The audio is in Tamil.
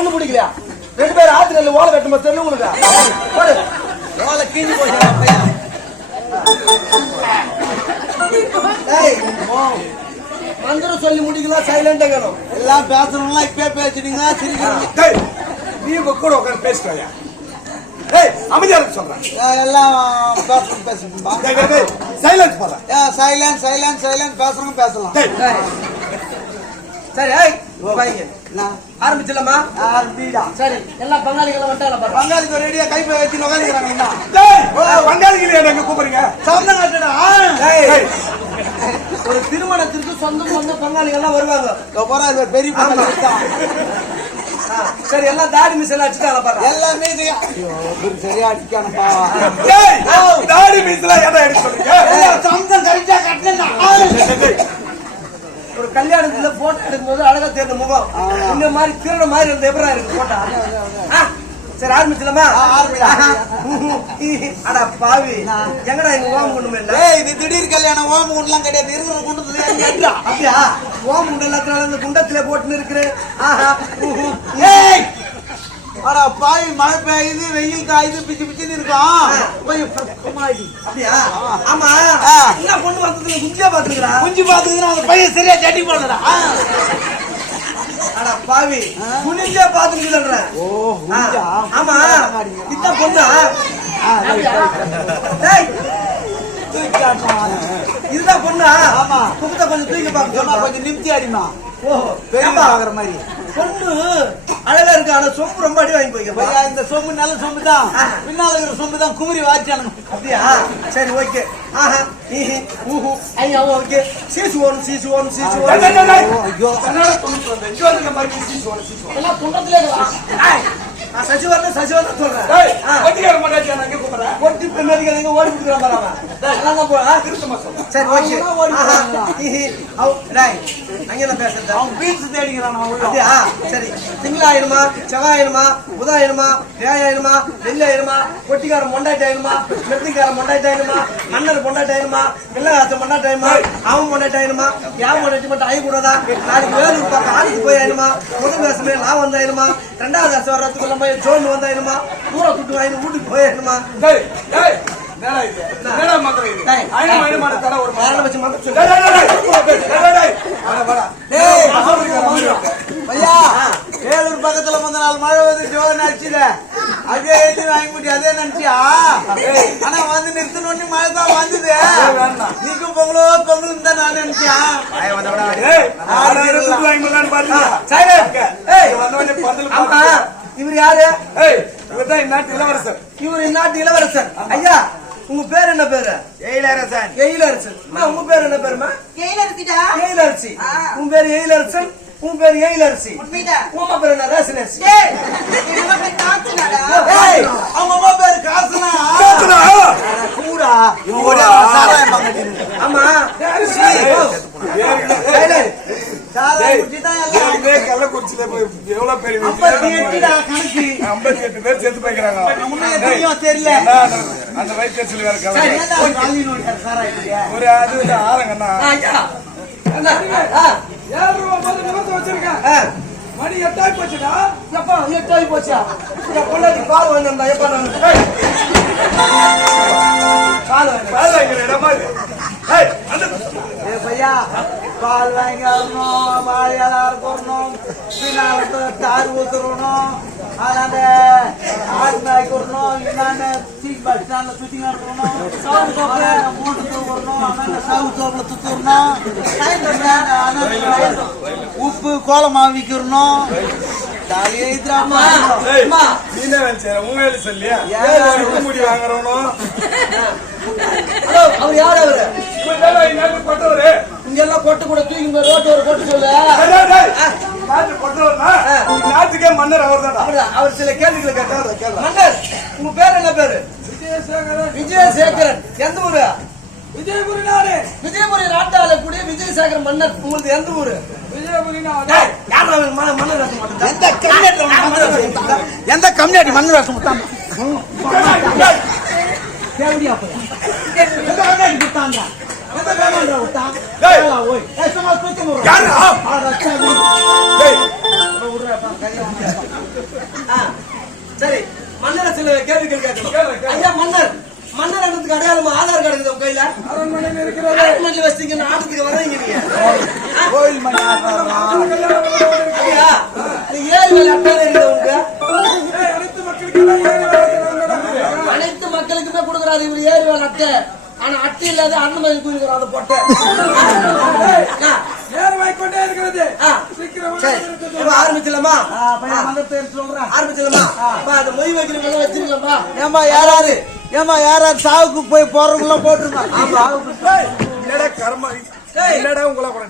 பொண்ணு பிடிக்கலையா? ரெண்டு பேரும் ஆத்து நெல்லு ஓலை வெட்டும் தெரியும் உங்களுக்கு. போடு. ஓலை பையன் டேய், மந்திரம் சொல்லி முடிக்கலாம் சைலண்டா வேணும் எல்லாம் பேசணும்லாம் இப்பயே பேசிட்டீங்க சிரிக்கிறீங்க. டேய், நீ உங்க கூட உட்கார்ந்து பேசிட்டாயா ஏய் அமைதியா இருக்க சொல்றேன். எல்லாம் பேசணும் பேசணும்பா டேய், டேய், டேய், சைலன்ஸ் போடுறேன் சைலண்ட் சைலண்ட் சைலண்ட் பேசுறவங்க பேசலாம். சரி வீடா சரி. எல்லா பங்காளிகளும் வந்துட்டாங்க பாரு. பங்காளிக்கு ரெடியா கை போய் வச்சு உட்காந்துக்கிறாங்க என்ன டேய், பங்காளிகளே எங்க கூப்பிடுறீங்க? கட்டடா. டேய், ஒரு திருமணத்திற்கு சொந்த சொந்த பங்காளிகள் எல்லாம் வருவாங்க இது ஒரு பெரிய பங்காளி சரி எல்லாம் தாடி மிஸ் எல்லாம் வச்சுட்டாங்க பாரு எல்லாமே சரியா அடிக்கானப்பா. டேய், தாடி மீசல என்ன எடுக்க சொல்றீங்க? சம்பளம் கரெக்டா கட்டணா டேய், டேய், ஒரு கல்யாணத்துல போட்டோ எடுக்கும்போது அழகா தெரிந்த முகம். இந்த மாதிரி திருட மாதிரி இருந்த எப்பரா இருக்கு போட்டோ சரி ஆரம்பிச்சலாமா. அட பாவி. எங்கடா எங்க ஓம் கொண்டு இது திடீர் கல்யாணம். ஓம குண்டெல்லாம் கிடையாது. இருக்கிற குண்டத்துல அப்படியா? ஓம் குண்ட எல்லாத்தினால இந்த குண்டத்திலே போட்டுன்னு இருக்கிறேன். ஆஹா. ஏய்! அட பாய் மழை பெய்யுது வெயில் காயுது பிச்சு பிச்சுன்னு இருக்கும். போய் பக்கமாடி அப்படியா? ஆமா. என்ன பொண்ணு வந்ததுல குஞ்சியா பாத்துக்கிறா குஞ்சு பாத்துக்கிறேன் அந்த பையன் சரியா சட்டி போடலடா. அட பாவி. குனிஞ்சா பாத்துக்கிறேன் ஓ குஞ்சா ஆமா. இதான் பொண்ணா. டேய், இதுதான் பொண்ணா? ஆமா. குப்பத்தை கொஞ்சம் தூக்கி பாக்க கொஞ்சம் நிமித்தி அடிமா ஓஹோ. பெரிய மாதிரி. பொண்ணு. அழகா இருக்கு. ஆனா சொம்பு ரொம்ப அடி வாங்கி போய்க்கப்பா பையா இந்த சொம்பு நல்ல சொம்பு தான் பின்னால இருக்கிற சொம்பு தான் குமரி வாச்சானுங்க அப்படியா? சரி ஓகே. ஆஹா ஈஹி ஊஹு. ஐயா ஓகே. சீசு ஓன் சீசு ஓன் சீசு ஓன். ஐயோ. கன்னட தொண்ணூத்தி. இங்க வந்துங்க மறுபடியும் சீசு வாங்க, சீசு வாங்க. எல்லாம் குண்டத்திலே நான் சசிவர்ணன் சசிவர்ணன் சொல்றேன். வட்டிக்கார மண்டாட்டியா நான் கூப்பிடுறேன்? ஒட்டி பெண்ணாதிகள் எங்க ஓடி? திருத்தமா சொல்றேன். சரி ஓகே. டேய், அங்க என்ன பேசுறது. அவன் பீச்சு தேடிக்கிறான். அப்படியா? சரி. திங்களாயிரமா செவ்வாயிரமா புதாயிரமா தேயாயிரமா வெள்ளாயிரமா கொட்டிக்கார மொண்டாட்டாயிரமா மெத்திக்கார பொண்டாட்டாயிரமா வெள்ளகாச மொண்டாட்டாயிரமா அவன் மொண்டாட்டாயிரமா யான் மொண்டாட்டி மட்டும் ஆகி கூடாதா? நாளைக்கு வேலூர் போய் ஆயிரமா முதல் மாசமே நான் வந்தாயிரமா ரெண்டாவது வர்றதுக்குள்ள போய் ஜோன் வந்தாயிரமா ஊரை கூட்டு வாங்கி வீட்டுக்கு போயிடணுமா வேலூர் பக்கத்துல முந்த நாள் மழை வந்து ஜோர் அடிச்சுத. அதே எழுதி வாங்கி முடி அதே நினைச்சியா? ஆனா வந்து நிறுத்தணும்னு மழை தான் வந்தது. நீக்கும் பொங்கலோ பொங்கலும் தான் நான் துட்டு வாங்கி இவர் யாரு? ஏய், இவர்தான் இந்நாட்டு இளவரசர். இவர் இந்நாட்டு இளவரசர். ஐயா உங்க பேர் என்ன பேரு? எயிலரசன் எயிலரசன் அம்மா, உங்க பேர் என்ன பேருமா? கேளருக்குடா எயிலரசி ஆ. உன் பேர் எயிலரசன் உன் பேர் எயிலரசி உண்மைதான். உங்க அம்மா பேர் என்ன? ரேசனரசி கள்ளக்குறிச்சியில போய் எவ்வளவு பேர் ஐம்பத்தி எட்டு பேர் செத்து போய்க்கிறாங்க. தெரியல? அந்த- வயிற்றுல வேற ஒரு அது இது ஆரங்கண்ணா ஐயா. என்ன? ஆ, ஏழு ரூபா நிமிர்ந்து வச்சிருக்கேன். மணி எட்டாய் போச்சுடா. எப்பா எட்டு ஆகி போச்சா பொண்டாட்டி பால் வாங்கியிருந்தா எப்பா நான். பால் ஏ பையா. பால் வாங்கி வரணும் வாழையாளர் போடணும் பின்னால தார் ஊத்துறணும் அதாண்ட ஆடு மேய்க்கு வரணும் இன்னாண்ட சீட் ஸ்டாண்ட்ல சுத்தி நடத்தணும் மூட்டு தூக்கணும் அந்தாண்ட சவு சோப்புல துத்துறணும் உப்பு கோலம் அம்மா. நீ என்ன வேலை செய்யற? உன் வேலை சொல்லியா? முடி வாங்குறவனும், அவர் யார் அவரு இவன் தானே இந்நாட்டு கொட்டவரு. இங்க எல்லாம் கொட்டு கூட தூக்கி இந்த ரோட்டு ஒரு கொட்டு சொல்லு. இந்நாட்டுக்கே மன்னர் அவர்தான்டா. அப்படிதான். அவர் சில கேள்விகளை கேட்டார். மன்னர் உங்க பேர் என்ன பேரு? விஜயசேகரன். எந்த ஊரு? விஜயபுரி நாடு. விஜயபுரி நாட்டால கூடிய விஜயசேகரன் மன்னர். உங்களுக்கு எந்த ஊரு? விஜயபுரி நாடு. மன்னர் வேஷம்? எந்த கம்யூனிட்டி வேஷம் தேவடியா போய் எந்த கொடுத்தாங்க சரி மன்னரை சில கேள்விகள் கேட்கணும் மன்னர் மன்னர் இடத்துக்கு அடையாளமா ஆதார் கார்டு உங்க கையில அரண்மனையில் இருக்கிறது அரண்மனையில் வச்சிங்க ஆட்டத்துக்கு வரீங்க நீங்க கோயில் அனைத்து மக்களுக்குமே கொடுக்குறாரு இவர் ஏழு அட்டை ஆனா அட்டை இல்லாத அண்ணன் கொடுக்குறோம் அந்த பொட்டை ஆ, நேரமாய் கொண்டே இருக்கிறது ஆரம்பிச்சலாமா எடுத்து சொல்றேன். ஆரம்பிச்சலாமா அந்த மொய் வைக்கிறவங்க வச்சிருக்கலாமா? ஏம்மா யாராரு ஏம்மா யாராரு சாவுக்கு போய் போறவங்களாம் போட்டுருங்க ஏய், என்னடா கர்மா. என்னடா உங்களை கூட